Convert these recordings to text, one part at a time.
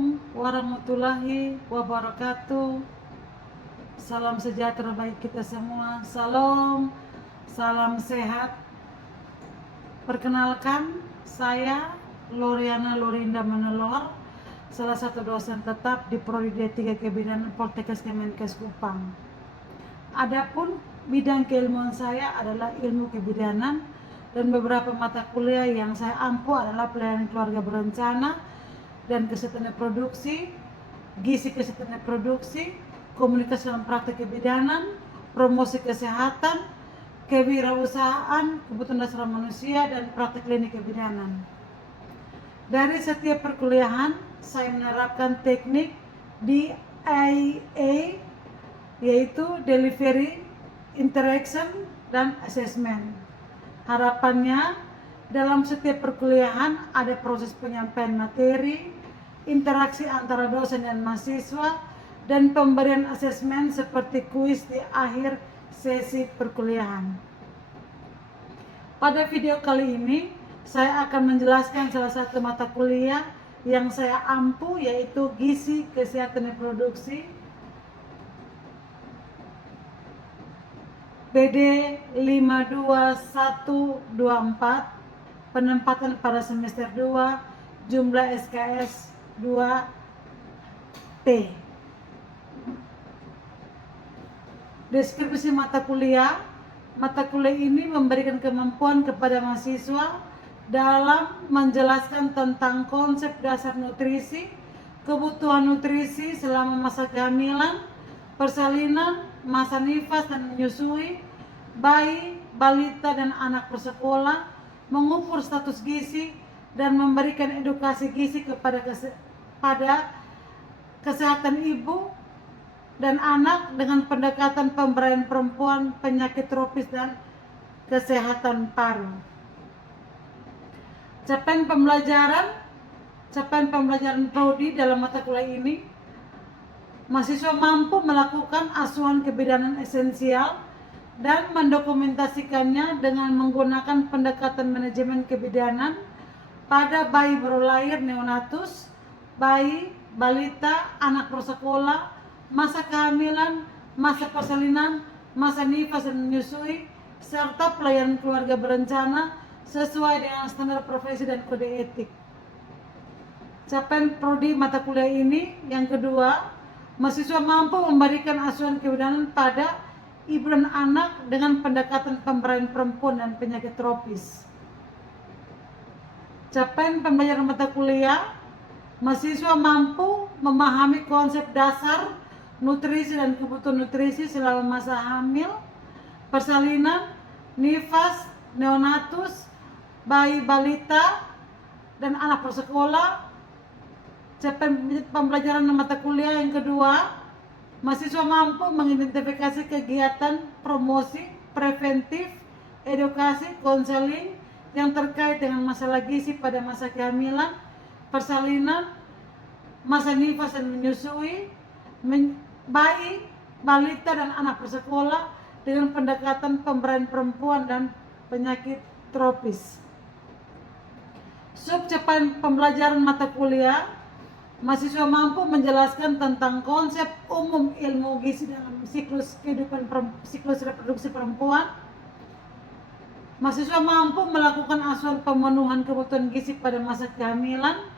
Assalamualaikum warahmatullahi wabarakatuh. Salam sejahtera bagi kita semua. Salam sehat. Perkenalkan, saya Loriana Lorinda Manelor, salah satu dosen tetap di Prodi D3 Kebidanan Poltekkes Kemenkes Kupang. Adapun bidang keilmuan saya adalah ilmu kebidanan, dan beberapa mata kuliah yang saya ampu adalah pelayanan keluarga berencana dan kesehatan reproduksi, gizi kesehatan reproduksi, komunikasi dalam praktek kebidanan, promosi kesehatan, kewirausahaan, kebutuhan dasar manusia, dan praktek klinik kebidanan. Dari setiap perkuliahan, saya menerapkan teknik DIA, yaitu Delivery, Interaction, dan Assessment. Harapannya, dalam setiap perkuliahan ada proses penyampaian materi, interaksi antara dosen dan mahasiswa, dan pemberian asesmen seperti kuis di akhir sesi perkuliahan. Pada video kali ini, saya akan menjelaskan salah satu mata kuliah yang saya ampu, yaitu gizi kesehatan reproduksi BD 52124, penempatan pada semester 2, jumlah SKS 2P. Deskripsi mata kuliah ini memberikan kemampuan kepada mahasiswa dalam menjelaskan tentang konsep dasar nutrisi, kebutuhan nutrisi selama masa kehamilan, persalinan, masa nifas dan menyusui, bayi, balita, dan anak prasekolah, mengukur status gizi, dan memberikan edukasi gizi kepada kesehatan ibu dan anak dengan pendekatan pemberdayaan perempuan, penyakit tropis, dan kesehatan paru. Capaian pembelajaran prodi dalam mata kuliah ini, mahasiswa mampu melakukan asuhan kebidanan esensial dan mendokumentasikannya dengan menggunakan pendekatan manajemen kebidanan pada bayi baru lahir neonatus, bayi, balita, anak prasekolah, masa kehamilan, masa persalinan, masa nifas dan menyusui, serta pelayanan keluarga berencana sesuai dengan standar profesi dan kode etik. Capaian prodi mata kuliah ini yang kedua, mahasiswa mampu memberikan asuhan kebidanan pada ibu dan anak dengan pendekatan pemberdayaan perempuan dan penyakit tropis. Capaian pembelajaran mata kuliah, mahasiswa mampu memahami konsep dasar nutrisi dan kebutuhan nutrisi selama masa hamil, persalinan, nifas, neonatus, bayi, balita, dan anak prasekolah. Capaian pembelajaran mata kuliah yang kedua, mahasiswa mampu mengidentifikasi kegiatan promosi, preventif, edukasi, konseling yang terkait dengan masalah gizi pada masa kehamilan, persalinan, masa nifas dan menyusui, bayi, balita, dan anak prasekolah dengan pendekatan pemberdayaan perempuan dan penyakit tropis. Capaian pembelajaran mata kuliah, mahasiswa mampu menjelaskan tentang konsep umum ilmu gizi dalam siklus reproduksi perempuan. Mahasiswa mampu melakukan asuhan pemenuhan kebutuhan gizi pada masa kehamilan,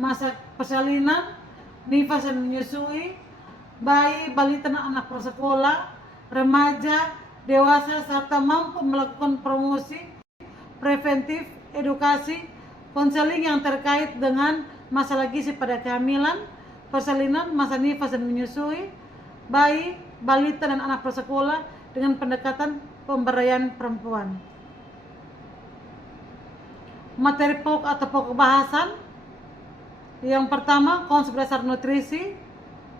masa persalinan, nifas dan menyusui, bayi, balita, dan anak prasekolah, remaja, dewasa, serta mampu melakukan promosi, preventif, edukasi, konseling yang terkait dengan masalah gizi pada kehamilan, persalinan, masa nifas dan menyusui, bayi, balita, dan anak prasekolah dengan pendekatan pemberdayaan perempuan. Materi pokok atau pokok bahasan. Yang pertama, konsep dasar nutrisi.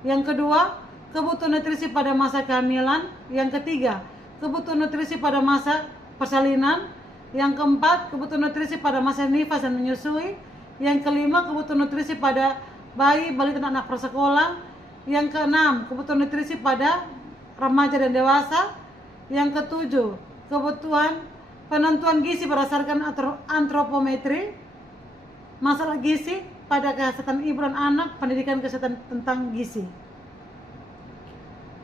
Yang kedua, kebutuhan nutrisi pada masa kehamilan. Yang ketiga, kebutuhan nutrisi pada masa persalinan. Yang keempat, kebutuhan nutrisi pada masa nifas dan menyusui. Yang kelima, kebutuhan nutrisi pada bayi, balita, dan anak prasekolah. Yang keenam, kebutuhan nutrisi pada remaja dan dewasa. Yang ketujuh, kebutuhan penentuan gizi berdasarkan antropometri, masalah gizi pada kesehatan ibu dan anak, pendidikan kesehatan tentang gizi.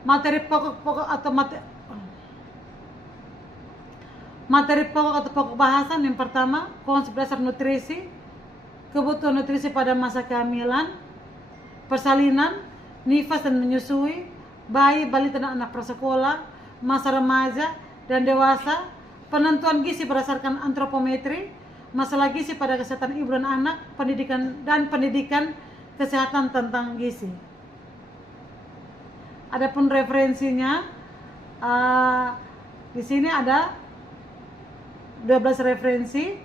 Materi pokok atau pokok bahasan yang pertama, konsep dasar nutrisi, kebutuhan nutrisi pada masa kehamilan, persalinan, nifas dan menyusui, bayi, balita dan anak prasekolah, masa remaja dan dewasa, penentuan gizi berdasarkan antropometri, masalah gizi pada kesehatan ibu dan anak, pendidikan kesehatan tentang gizi. Adapun referensinya, di sini ada 12 referensi.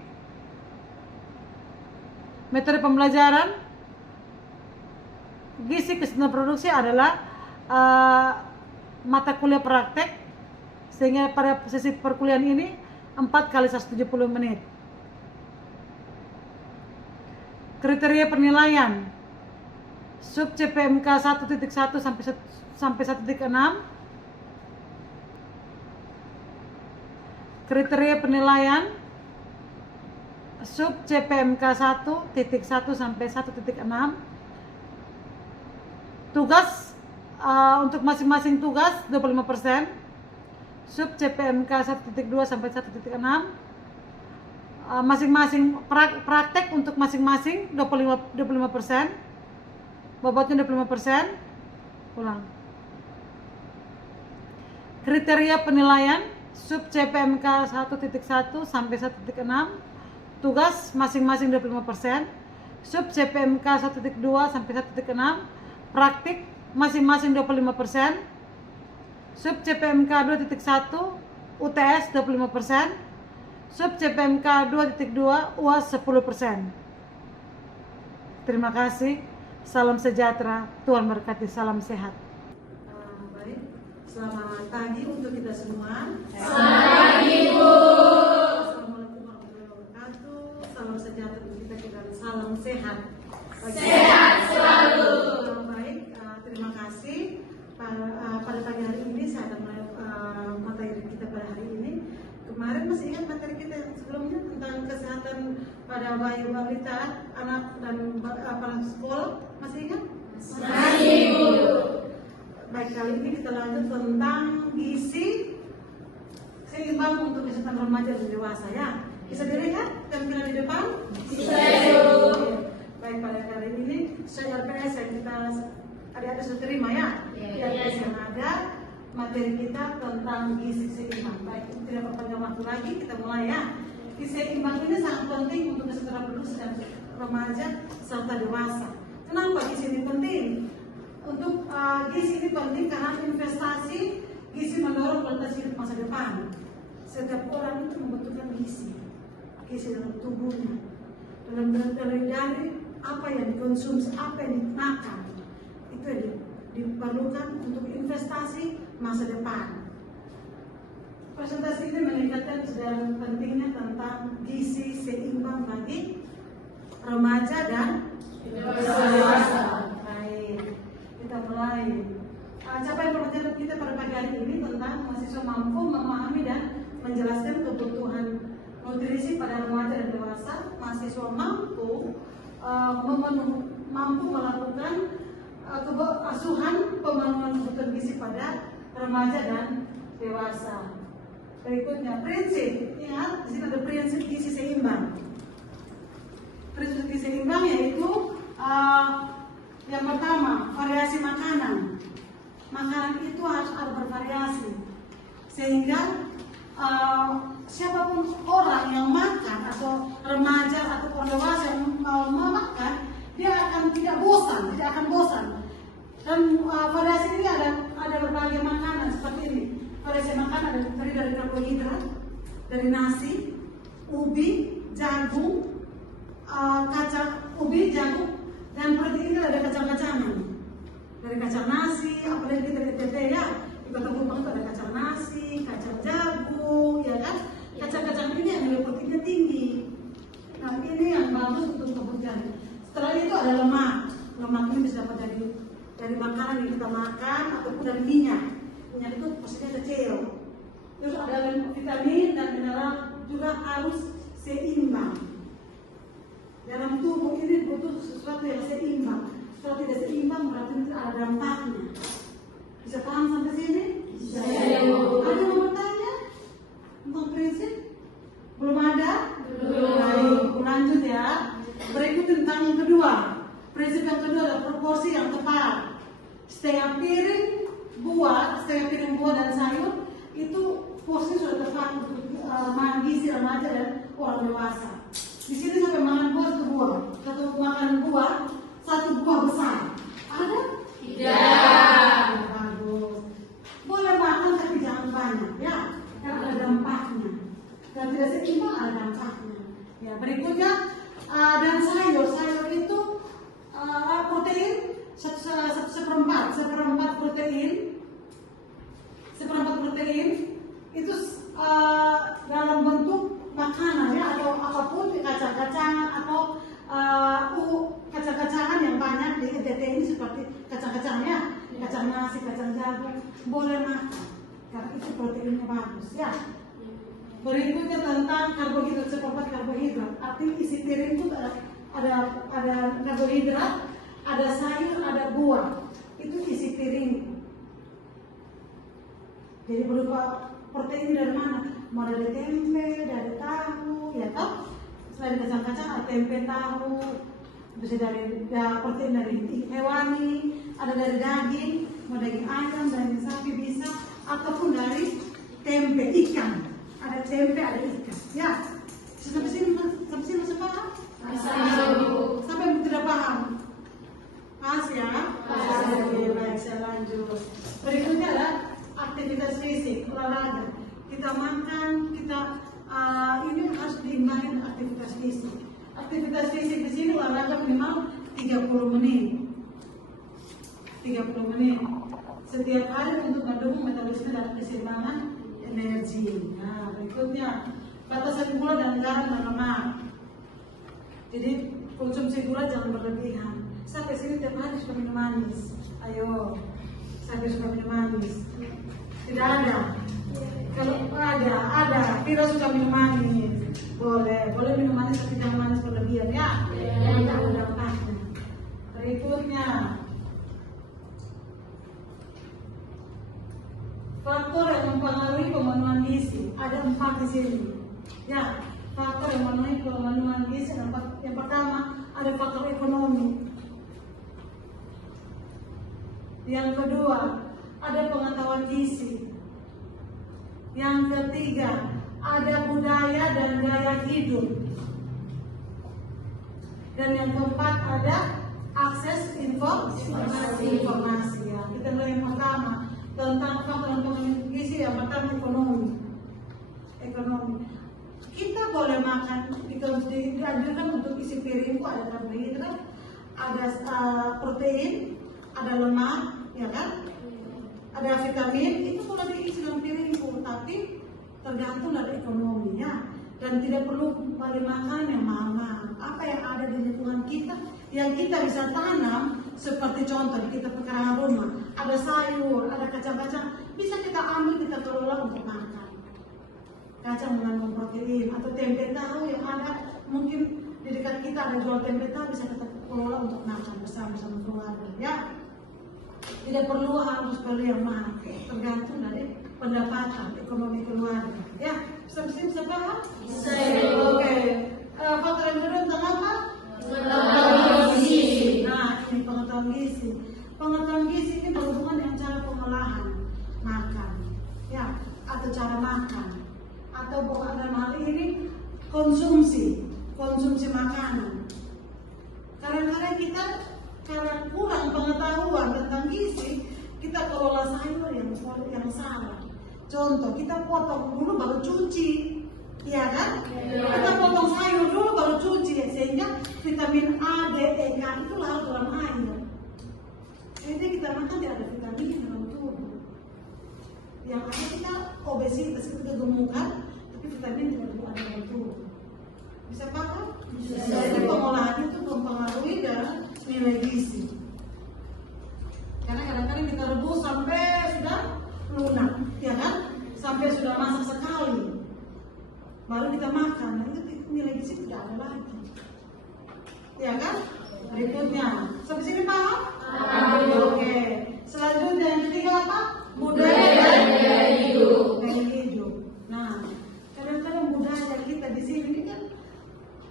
Metode pembelajaran gizi kesehatan produksi adalah mata kuliah praktek, sehingga pada sesi perkuliahan ini 4 kali 170 menit. Kriteria penilaian sub CPMK 1.1 sampai 1.6. Kriteria penilaian sub CPMK 1.1 sampai 1.6. Tugas untuk masing-masing tugas 25%. Sub CPMK 1.2 sampai 1.6. Masing-masing praktek untuk masing-masing 25%. Bobotnya 25%. Ulang. Kriteria penilaian sub CPMK 1.1 sampai 1.6. Tugas masing-masing 25%. Sub CPMK 1.2 sampai 1.6. Praktik masing-masing 25%. Sub CPMK 2.1 UTS 25%. Sub CPMK 2.2 UAS 10%. Terima kasih. Salam sejahtera. Tuhan berkati. Salam sehat. Baik. Selamat pagi untuk kita semua. Selamat pagi, Bu. Assalamualaikum warahmatullahi wabarakatuh. Salam sejahtera untuk kita dan salam sehat. Sehat selalu. Baik. Terima kasih. Pada pagi hari ini saya akan materi kita pada hari ini. Kemarin masih ingat materi kita sebelumnya tentang kesehatan pada bayi balita, anak dan anak sekolah, masih ingat? Masih, Bu. Baik, kali ini kita lanjut tentang gizi seimbang untuk kesehatan remaja dan dewasa ya. Bisa dilihat tampilan di depan? Bisa, Bu. Baik, pada kali ini saya RPS yang kita adik-adik sudah terima ya. RPS yang ada materi kita tentang gizi seimbang. Baik, tidak berpanjang waktu lagi, kita mulai ya. Gizi seimbang ini sangat penting untuk kesehatan reproduksi dan remaja serta dewasa. Kenapa gizi ini penting? Untuk gizi ini penting karena investasi gizi mendorong kualitas hidup masa depan. Setiap orang itu membutuhkan gizi dalam tubuhnya. Dari apa yang dikonsumsi, apa yang dimakan, itu yang diperlukan untuk investasi masa depan. Presentasi ini meningkatkan kesadaran pentingnya tentang gizi seimbang bagi remaja dan dewasa. Baik, kita mulai. Capaian pembelajaran kita pada pagi hari ini tentang mahasiswa mampu memahami dan menjelaskan kebutuhan nutrisi pada remaja dan dewasa. Mahasiswa mampu melakukan asuhan pemenuhan kebutuhan gizi pada remaja dan dewasa. Berikutnya prinsip, ingat di sini ada prinsip gizi seimbang. Prinsip gizi seimbang yaitu yang pertama variasi makanan. Makanan itu harus ada bervariasi sehingga siapapun orang yang makan atau remaja atau orang dewasa yang makan, dia akan tidak akan bosan. Dan variasi ini ada berbagai makanan seperti ini. Variasi makanan ada terdiri dari karbohidrat, dari nasi, ubi, jagung, jagung, dan protein ada kacang-kacangan. Dari kacang nasi, apalagi dari tete ya. Di Kota Kupang itu ada kacang nasi, kacang jagung, ya kan? Kacang-kacang ini yang nilai proteinnya tinggi. Nah, ini yang bagus untuk kebutuhan. Setelah itu ada lemak. Lemak ini bisa dapat dari makanan yang kita makan ataupun dari minyak. Minyak itu porsinya kecil. Terus ada vitamin dan mineral juga harus seimbang. Dalam tubuh ini butuh sesuatu yang seimbang. Kalau tidak seimbang berarti ada dampaknya. Bisa paham sampai sini? Bisa. Ada yang mau bertanya tentang prinsip? Belum ada? Belum. Baik, lanjut ya. Berikut tentang yang kedua. Prinsip yang kedua adalah proporsi yang tepat. Setengah piring buah dan sayur itu porsi sudah tepat untuk makan gizi remaja dan orang dewasa. Di sini sampai makan buah satu buah, satu buah besar. Ada? Tidak. Bagus. Boleh makan tapi jangan banyak, ya. Karena ada dampaknya. Dan tidak seimbang ada dampaknya. Ya, berikutnya dan sayur itu protein seperempat protein itu dalam bentuk makanan ya, atau apapun kacang-kacangan atau kacang-kacangan yang banyak di NTT ini seperti kacang-kacangnya, kacang nasi, kacang jagung boleh makan karena itu proteinnya bagus ya. Berikutnya tentang karbohidrat, seperempat karbohidrat. Artinya isi piring itu ada karbohidrat, ada sayur, ada buah. Itu isi piring. Jadi berupa protein dari mana? Mau dari tempe, dari tahu, ya toh? Selain kacang-kacang ada tempe, tahu, bisa dari protein dari hewani, ada dari daging, mau daging ayam, daging sapi bisa, ataupun dari tempe ikan. Ada tempe, ada ikan. Ya, sampai sini masih paham? Sampai tidak paham? Pas ya? Oke, baik, saya lanjut. Berikutnya adalah aktivitas fisik, olahraga. Kita makan, ini harus diimbangi dengan aktivitas fisik. Aktivitas fisik di sini olahraga minimal 30 menit. 30 menit. Setiap hari untuk mendukung metabolisme dan keseimbangan energi. Nah, berikutnya batasan gula dan garam dan lemak. Jadi konsumsi gula jangan berlebihan. Sampai sini tiap hari suka minum manis. Ayo, sampai suka minum manis. Tidak ada. Kalau ada. Tidak suka minum manis. Boleh minum manis tapi jangan manis berlebihan ya. Tidak ada dampaknya. Berikutnya. Faktor yang mempengaruhi pemenuhan gizi ada 4 di sini. Ya, faktor yang mempengaruhi pemenuhan gizi ada 4. Yang pertama ada faktor ekonomi. Yang kedua ada pengetahuan gizi. Yang ketiga ada budaya dan gaya hidup. Dan yang keempat ada akses informasi. Ya, kita mulai yang pertama tentang faktor pemenuhan gizi. Yang pertama ekonomi. Kita boleh makan, dianjurkan untuk isi piring itu ada karbohidrat, ada protein, ada lemak, ya kan? Ada vitamin, itu boleh diisi dalam piring itu, tapi tergantung dari ekonominya. Dan tidak perlu beli makanan yang mahal. Apa yang ada di lingkungan kita, yang kita bisa tanam, seperti contoh di kita pekarangan rumah, ada sayur, ada kacang-kacang, bisa kita ambil, kita kelola untuk makan. Kacang mengandung protein, atau tempe tahu yang ada, mungkin di dekat kita ada jual tempe tahu, bisa kita kelola untuk makan bersama-sama keluarga. Ya, tidak perlu harus beli yang mahal, tergantung dari pendapatan ekonomi keluarga. Ya, bisa paham? Bisa. Oke. Faktor yang kedua tentang apa? Pengetahuan gizi. Nah, ini pengetahuan gizi. Pengetahuan gizi ini berhubungan dengan cara pengolahan makan, ya, atau cara makan, atau bukan dalam hal ini konsumsi makanan. Kadang-kadang kita karena kurang pengetahuan tentang gizi, kita kelola sayur yang salah. Contoh, kita potong dulu baru cuci, iya kan? Ya. Kita potong sayur dulu baru cuci, sehingga vitamin A, D, E, K itu larut dalam air. Jadi kita makan tidak ada vitamin dalam tubuh. Yang ada kita obesitas, kita gemukan, tapi vitamin tidak ada dalam tubuh. Bisa paham? Bisa. Jadi pengolahan itu mempengaruhi dalam nilai gizi. Karena kadang-kadang kita rebus sampai sudah lunak, ya kan? Sampai sudah masak sekali, baru kita makan, itu nilai gizi tidak ada lagi. ya kan? Berikutnya, sampai sini paham? Oke. Selanjutnya yang ketiga apa? Budaya dan gaya hidup. Nah, kadang-kadang budaya kita di sini ini kan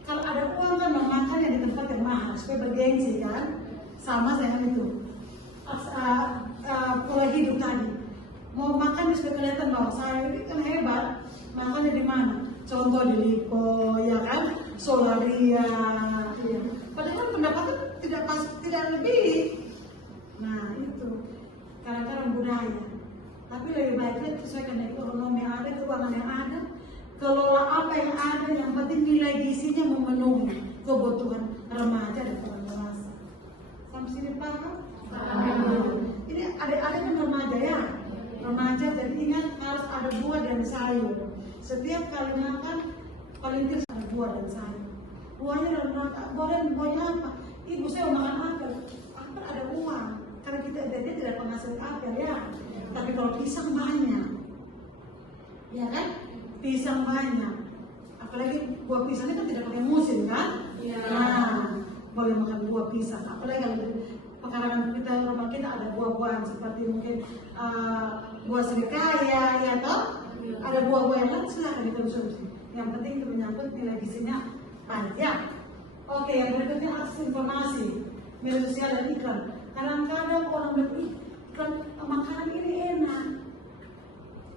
kalau ada uang kan mau makan yang di tempat yang mahal supaya bergengsi kan? Sama saya itu. Pola hidup tadi. Mau makan supaya kelihatan bahwa saya ini kan hebat. Makannya di mana? Contoh di Lipo, ya kan? Solaria. Ya. Padahal pendapatan tidak lebih. Nah itu kadang-kadang budaya. Tapi lebih baiknya sesuaikan dengan ekonomi yang ada, keuangan yang ada, kelola apa yang ada, yang penting nilai gizinya memenuhi kebutuhan remaja dan orang dewasa. Sampai sini paham? Ini adik-adik kan remaja ya. Remaja jadi ingat harus ada buah dan sayur. Setiap kali makan paling tidak ada buah dan sayur. Buahnya buahnya apa? Ibu saya mau makan apel. Apel ada uang. Karena kita dia tidak penghasil apel ya. Tapi kalau pisang banyak, ya kan? Pisang banyak. Apalagi buah pisangnya kan tidak pakai musim kan? Ya. Nah, boleh makan buah pisang. Apalagi kalau pekarangan kita rumah kita ada buah-buahan seperti mungkin buah serikaya, ya toh? Ada buah-buah yang lain silahkan dikonsumsi. Yang penting itu menyangkut nilai gizinya banyak. Oke, yang berikutnya akses informasi, media sosial dan iklan. Kadang-kadang orang berpikir iklan makanan ini enak,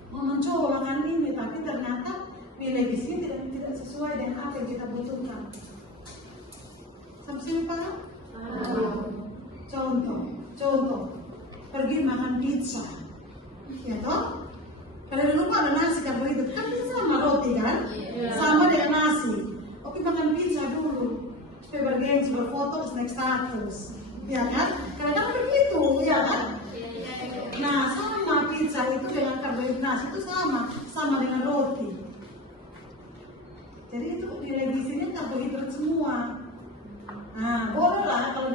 mau mencoba makanan ini, tapi ternyata nilai gizinya tidak sesuai dengan apa yang kita butuhkan. Sampai sini paham? Contoh, pergi makan pizza, ya toh? Kalau dulu ada nasi karbohidrat, kan pizza sama roti kan? Sama dengan nasi. Oke, makan pizza dulu, supaya bergengsi, berfoto, naik status, ya kan? Kadang-kadang begitu, ya kan? Nah, sama pizza itu dengan karbohidrat nasi itu sama dengan roti. Jadi itu nilai gizinya karbohidrat semua. Nah, boleh lah kalau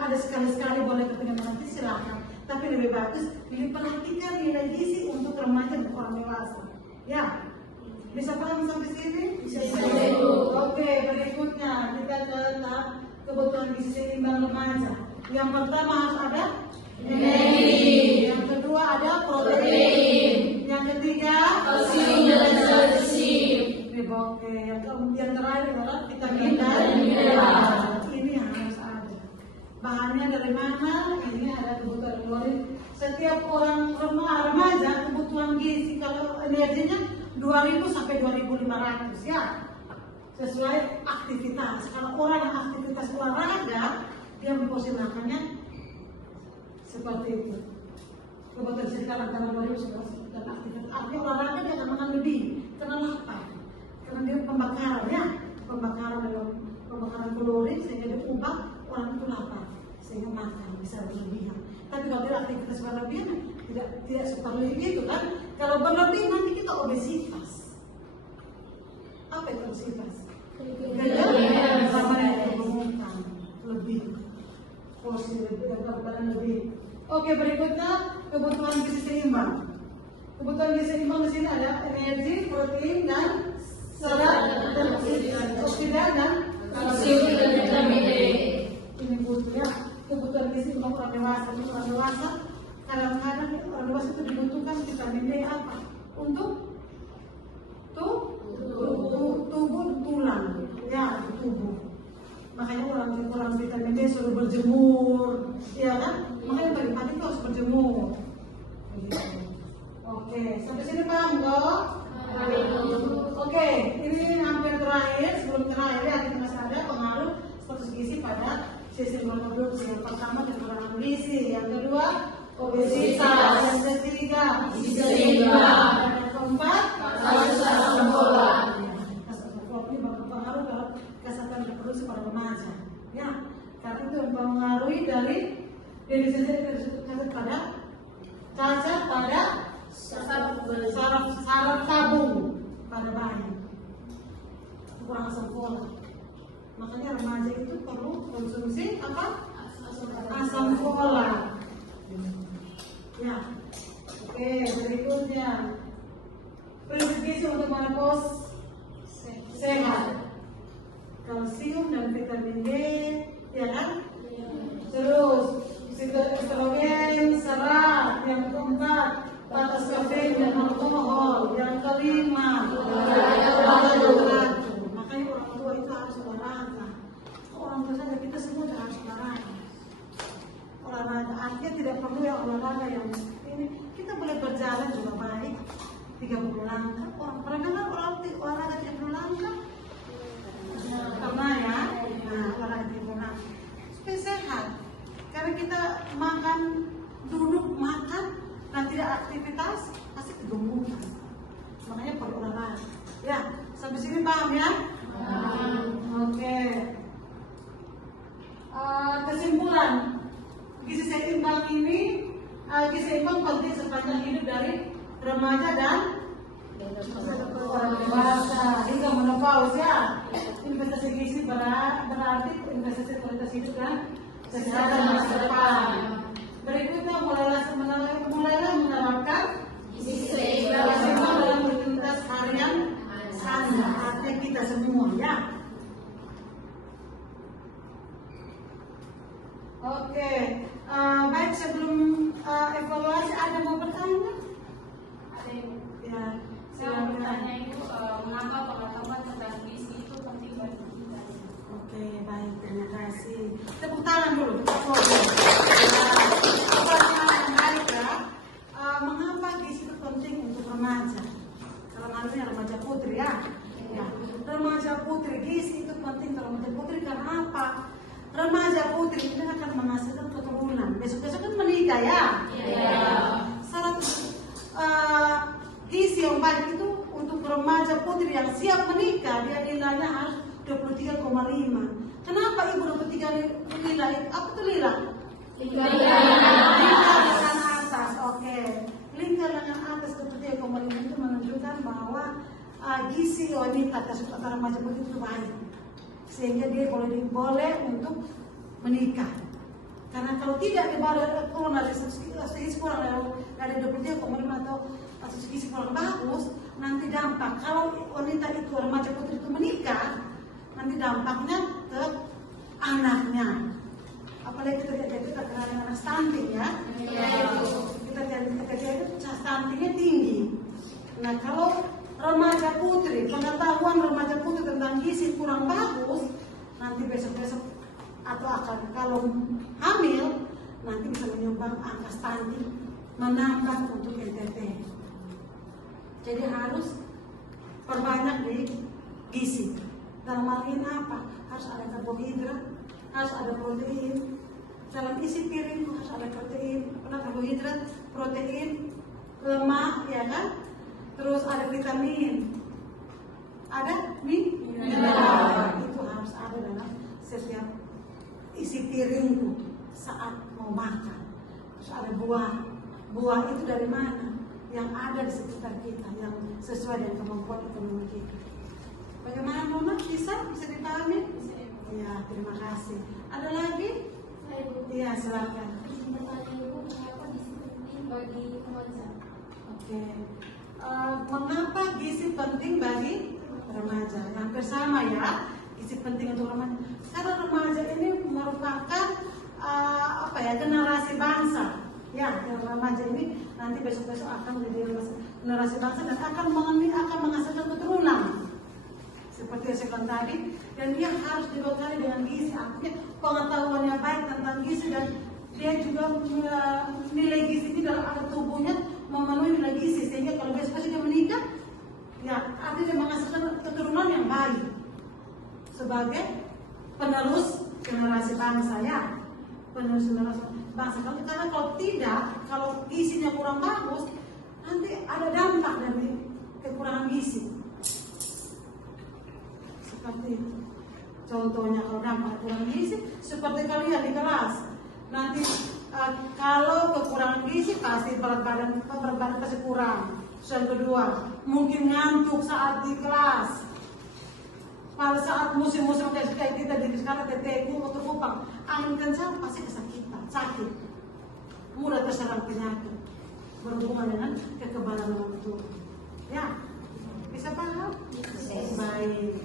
ada sekali-sekali boleh kepengen nanti silakan. Tapi lebih bagus diperhatikan nilai gizi untuk remaja dan orang dewasa. Ya, bisa paham sampai sini? Bisa. Oke, berikutnya kita ke tahap kebutuhan gizi seimbang remaja. Yang pertama harus ada energi. Yang kedua ada protein. Yang ketiga kalsium dan kalsium. Oke, yang terakhir adalah vitamin dan mineral. Ini yang harus ada. Bahannya dari mana? Ini ada kebutuhan kalori. Setiap orang remaja kebutuhan gizi kalau energinya 2000 sampai 2500 ya. Sesuai aktivitas. Kalau orang yang aktivitas olahraga, dia memposisi makannya seperti itu. Kebutuhan sekitar antara 2000 dan aktivitas. Artinya olahraga dia akan makan lebih karena lapar. Karena dia pembakaran kalori sehingga dia ubah orang itu lapar sehingga makan bisa berlebihan. Tapi kalau dia aktivitas berlebihan tidak seperti itu kan? Kalau berlebih nanti kita obesitas. Apa itu obesitas? Kegedean sama dengan kegemukan lebih, porsi lebih, badan lebih. Oke, berikutnya kebutuhan gizi seimbang. Kebutuhan gizi seimbang di sini ada energi, protein dan serat dan oksidan dan kalsium dan vitamin D. Ini butuhnya kebutuhan gizi untuk orang dewasa. Orang dewasa kadang-kadang orang dewasa itu dibutuhkan vitamin D apa? Untuk tubuh tulang, ya tubuh. Makanya orang vitamin D suruh berjemur, ya kan? Makanya pagi-pagi itu harus berjemur. Oke, sampai sini paham kok? Oke, ini hampir terakhir, sebelum terakhir ya kita masih ada pengaruh status gizi pada sistem reproduksi. Yang pertama kekurangan gizi, yang kedua obesitas, yang ketiga gizi seimbang, dan yang keempat kesehatan pola. Kesehatan pola ini berpengaruh terhadap kesehatan reproduksi pada remaja. Ya, karena itu mempengaruhi dari definisi pada cacat pada saraf tabung pada bayi, kurang asam folat. Makanya remaja itu perlu konsumsi apa? Asam folat. Ya, oke, berikutnya prinsip gizi untuk menopause sehat. kalsium dan vitamin D, ya kan? Terus estrogen, serat. Yang keempat, batas kafein dan alkohol. Yang kelima, olahraga. Makanya orang tua itu harus olahraga. Orang tua saja, kita semua harus olahraga. Olahraga artinya tidak perlu yang olahraga yang ini. Kita boleh berjalan juga baik 30 langkah. Pernah dengar orang olahraga 30 langkah? Pernah ya? Nah, olahraga 30 langkah supaya sehat. Karena kita makan, duduk makan dan tidak aktivitas pasti kegemukan. Makanya perlu olahraga. Ya, sampai sini paham ya? Oke. Kesimpulan, gizi seimbang ini, gizi seimbang penting sepanjang hidup dari remaja dan orang dewasa hingga menopause ya. Investasi gizi berarti investasi kualitas hidup dan kesehatan masa depan. Berikutnya mulailah menerapkan gizi seimbang dalam rutinitas harian Anda, artinya kita semua ya. Oke, baik, sebelum evaluasi ada mau bertanya? Ada yang Ya, saya mau bertanya itu mengapa pengetahuan tentang gizi itu penting bagi kita? Oke, baik, terima kasih. Tepuk tangan dulu. Mengapa gizi itu penting untuk remaja? Kalau namanya remaja putri ya. Ya, remaja putri gizi itu penting kalau remaja putri karena apa? Remaja putri itu akan menghasilkan keturunan. Besok-besok kan menikah ya. Syarat gizi yang baik itu untuk remaja putri yang siap menikah, dia nilainya harus 23,5. Kenapa ibu 23 nilai? Apa itu nilai? Lingkar lengan atas. Oke. Lingkar lengan atas 23,5 itu menunjukkan bahwa gizi wanita atau remaja putri itu baik, sehingga dia boleh untuk menikah. Karena kalau tidak kurang dari segi kurang dari 23,5 atau segi kurang bagus, nanti dampak kalau wanita itu remaja putri itu menikah, nanti dampaknya ke anaknya. Apalagi kita kenal dengan anak stunting ya. Kita itu stuntingnya tinggi. Nah, kalau remaja putri, pengetahuan remaja putri tentang gizi kurang bagus, nanti besok-besok atau akan kalau hamil nanti bisa menyumbang angka stunting, menambah untuk NTT. Jadi harus perbanyak di gizi. Dalam hal ini apa? Harus ada karbohidrat, harus ada protein. Dalam isi piring harus ada protein, karbohidrat, protein, lemak, ya kan? Terus ada vitamin, ada mineral. Itu harus ada dalam setiap isi piringku saat mau makan. Terus ada buah. Buah itu dari mana? Yang ada di sekitar kita, yang sesuai dengan kemampuan ekonomi kita. Bagaimana Nona? Bisa dipahami? Ya, terima kasih. Ada lagi? Iya, silakan. Mengapa gizi penting bagi remaja? Oke. Mengapa gizi penting bagi remaja? Hampir sama ya, gizi penting untuk remaja. Karena remaja ini merupakan generasi bangsa. Ya, remaja ini nanti besok-besok akan menjadi generasi bangsa dan akan menghasilkan keturunan. Seperti yang saya bilang tadi, dan dia harus dibekali dengan gizi, artinya pengetahuannya baik tentang gizi dan dia juga nilai gizi ini dalam tubuhnya memenuhi nilai gizi, sehingga kalau besok dia menikah, ya artinya dia menghasilkan keturunan yang baik sebagai penerus generasi bangsa ya, penerus generasi bangsa. Karena kalau tidak, kalau gizinya kurang bagus, nanti ada dampak dari kekurangan gizi. Seperti itu. Contohnya kalau dampak kurang gizi, seperti kalian di kelas. Nanti kalau kekurangan gizi pasti berat badan pasti kurang. Yang kedua, mungkin ngantuk saat di kelas. Pada saat musim-musim kayak kita di sekarang TTQ atau Kupang, angin kencang pasti kesakitan, sakit, mudah terserang penyakit berhubungan dengan kekebalan dalam tubuh. Ya, bisa paham? Baik.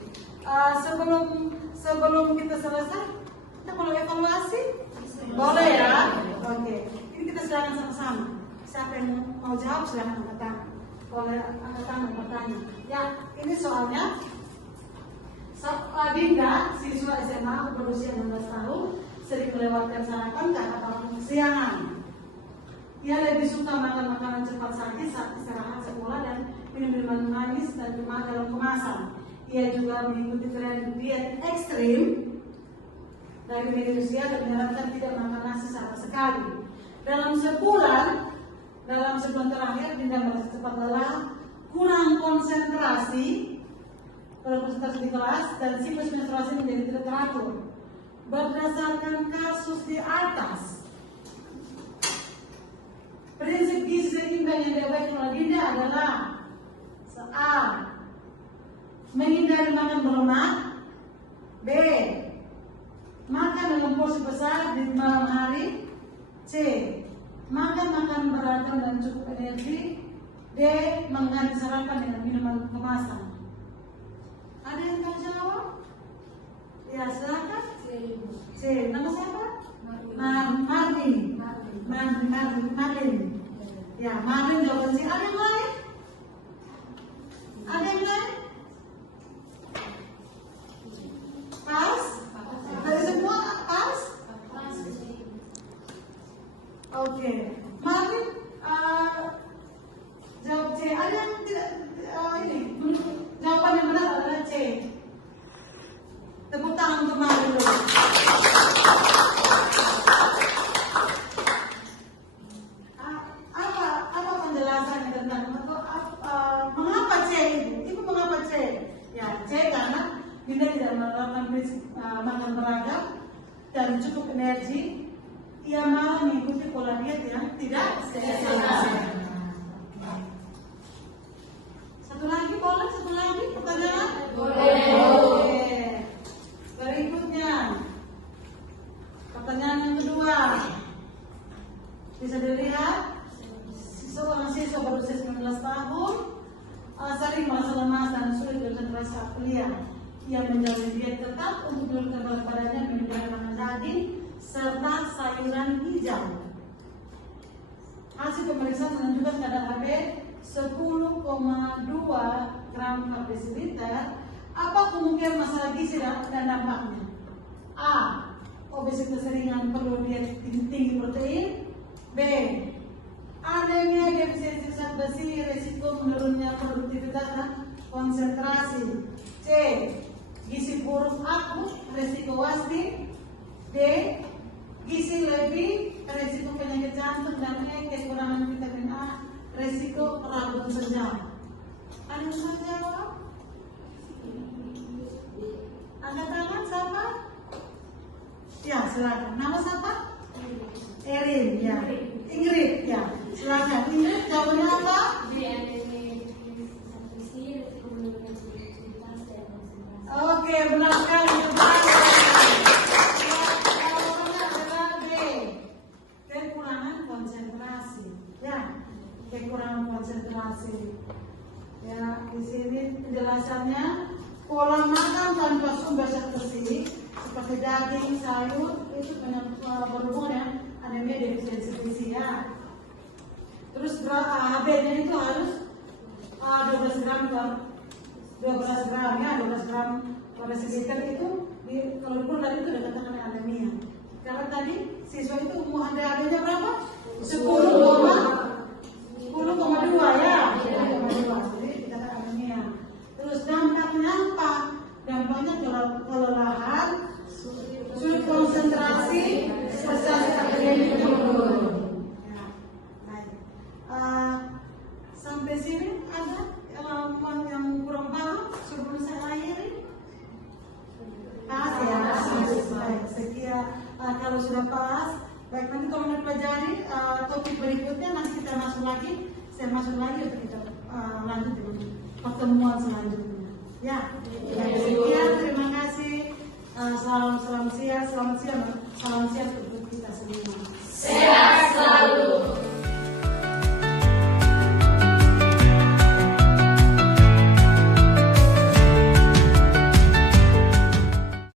sebelum kita selesai, kita mau evaluasi? Boleh ya? Oke. Ini kita silakan sama-sama. Siapa yang mau jawab silakan angkat tangan. Boleh angkat tangan bertanya. Ya, ini soalnya Dinda, siswa SMA berusia 16 tahun, sering melewatkan sarapan karena tahun kesiangan. Ia lebih suka makan makanan cepat saji saat istirahat sekolah dan minum minuman manis dan dalam kemasan. Ia juga mengikuti tren diet ekstrim dari media sosial dan menyarankan tidak makan nasi sama sekali. Dalam sebulan terakhir, Dinda merasa cepat lelah, kurang konsentrasi di kelas, dan siklus menstruasi menjadi tidak teratur. Berdasarkan kasus di atas, prinsip gizi seimbang yang diabaikan oleh Dinda adalah A. Menghindari makan berlemak. B. Makan dalam porsi besar di malam hari. C. Makan makanan beragam dan cukup energi. D. Mengganti sarapan dengan minuman kemasan. Ada yang tahu jawab? Ya, silakan. C. Nama siapa? Marvin. Ya, Marvin jawaban C. Ada yang lain? Ada yang lain? Pas? Dari semua pas? Oke. Marvin jawab C. Ada yang tidak ini? Jawaban yang benar adalah C. Tepuk tangan untuk Marvin dulu. Apa penjelasannya tentang mengapa C itu? Ibu mengapa C? Ya, C karena Dinda tidak menerapkan prinsip makan beragam dan cukup energi. Ia malah mengikuti pola diet yang tidak sehat. Satu lagi boleh? Satu lagi pertanyaan? Boleh. Berikutnya, pertanyaan yang kedua. Bisa dilihat, seorang siswa berusia 19 tahun sering merasa lemas dan sulit berkonsentrasi saat kuliah. Ia menjalani diet ketat untuk menurunkan berat badannya, minum makanan daging serta sayuran hijau. Hasil pemeriksaan menunjukkan kadar HB 10,2 gram per desiliter. Apa kemungkinan masalah gizi dan dampaknya? A. Obesitas ringan perlu diet tinggi protein. B. Anemia defisiensi zat besi, risiko menurunnya produktivitas dan konsentrasi. C. Gizi buruk akut, risiko wasting. D. Gizi lebih, risiko penyakit jantung dan E. Kekurangan vitamin A, risiko rabun senja. Ada yang mau jawab? Angkat tangan siapa? Ya, silakan. Nama siapa? Erin, ya. Ingrid, ya. Silakan. Ingrid, jawabannya apa? Oke, benar sekali. Jawabannya adalah B. Kekurangan konsentrasi. Ya, kekurangan konsentrasi. Ya, di sini penjelasannya pola makan tanpa sumber zat besi seperti daging, sayur itu berhubungan dengan anemia defisiensi gizi ya. Terus HB-nya itu harus 12 gram per 12 gram ya, 12 gram per desiliter itu kalau dikurang dari itu dikatakan anemia. Karena tadi siswa itu umur HB-nya berapa? 10,2 ya. 10,2. Jadi dikatakan anemia. Terus dampaknya apa? Dampaknya kelelahan, sulit konsentrasi, prestasi akademik menurun. Ya, baik. Sampai sini ada yang kurang paham sebelum saya akhiri? Pas ya. Baik, sekian. Kalau sudah pas, baik nanti kalau mempelajari topik berikutnya nanti kita masuk lagi. Saya masuk lagi untuk kita lanjut dengan pertemuan selanjutnya. Ya, sekian, terima kasih. Salam siang untuk kita semua. Sehat selalu.